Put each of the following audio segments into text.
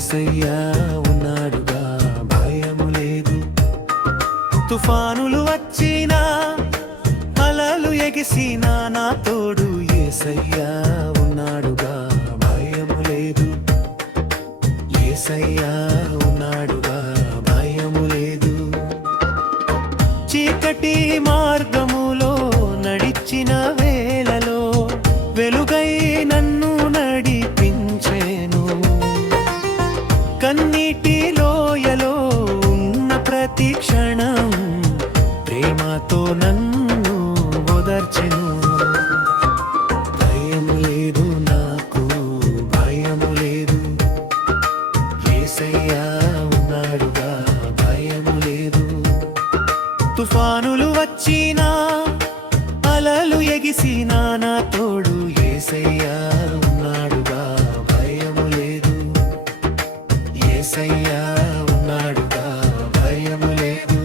యేసయ్యా ఉన్నాడుగా భయము లేదు. తుఫానులు వచ్చినా అలలు ఎగిసినా నా తోడు యేసయ్యా ఉన్నాడుగా భయము లేదు. యేసయ్యా ఉన్నాడుగా భయము లేదు. చీకటి మార్గములో నడిచిన వేళలో వెలుగై నన్ను నడిపించేను. కన్నీటి లోయలో ఉన్న ప్రతి క్షణం ప్రేమతో నన్ను ఓదార్చెను. భయము లేదు నాకు, భయము లేదు. యేసయ్యా ఉన్నాడుగా భయము లేదు. తుఫానులు వచ్చినా అలలు ఎగిసినా నా తోడు యేసయ్యా ఉన్నాడుగా భయము లేదు. యేసయ్యా ఉన్నాడుగా భయము లేదు.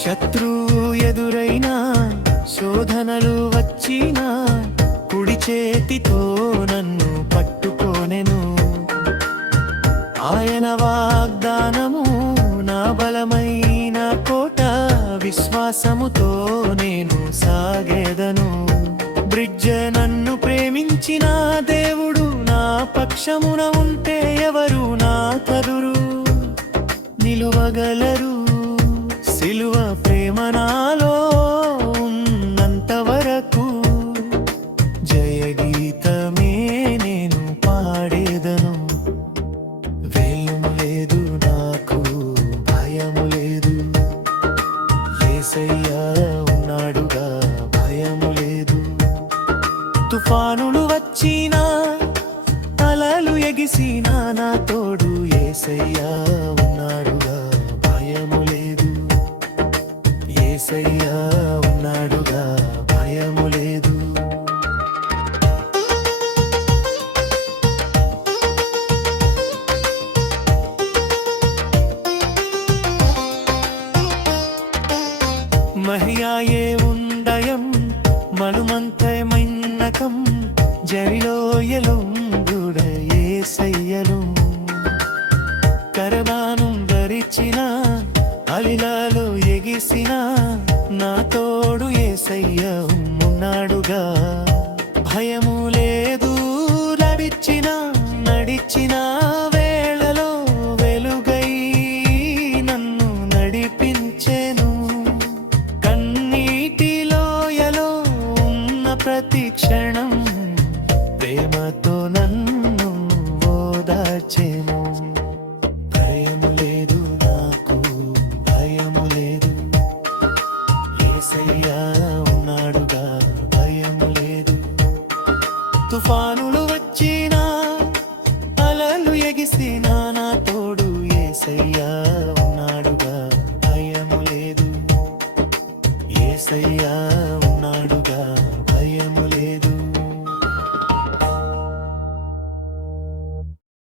శత్రువు ఎదురైనా శోధనలు వచ్చినా కుడి చేతితో నన్ను పట్టుకోనెను. ఆయన వాగ్దానము నా బలమైన కోట, విశ్వాసముతో నేను సాగేదను. బ్రిడ్జ నన్ను ప్రేమించిన దేవుడు నా పక్షమున ఉంటే ఎవరు నా కదురు నిలువగలరు. సిలువ ప్రేమ నాలో ఉన్నంత వరకు జయ గీతమే నేను పాడేదను. భయము లేదు నాకు, భయము లేదు. యేసయ్యా ఉన్నాడుగా భయము లేదు. తుఫానులు వచ్చినా అలలు ఎగిసినా నా తోడు యేసయ్యా ఉన్నాడుగా భయము లేదు. యేసయ్యా ఉన్నాడుగా భయము లేదు. మహియాయే ఉండయం మలుమంతై మన్నకం జరిలోయలుంగుడ యేసయ్యను. కరదానం ధరించిన అలిలాలో ఎగిసిన నా తోడు యేసయ్య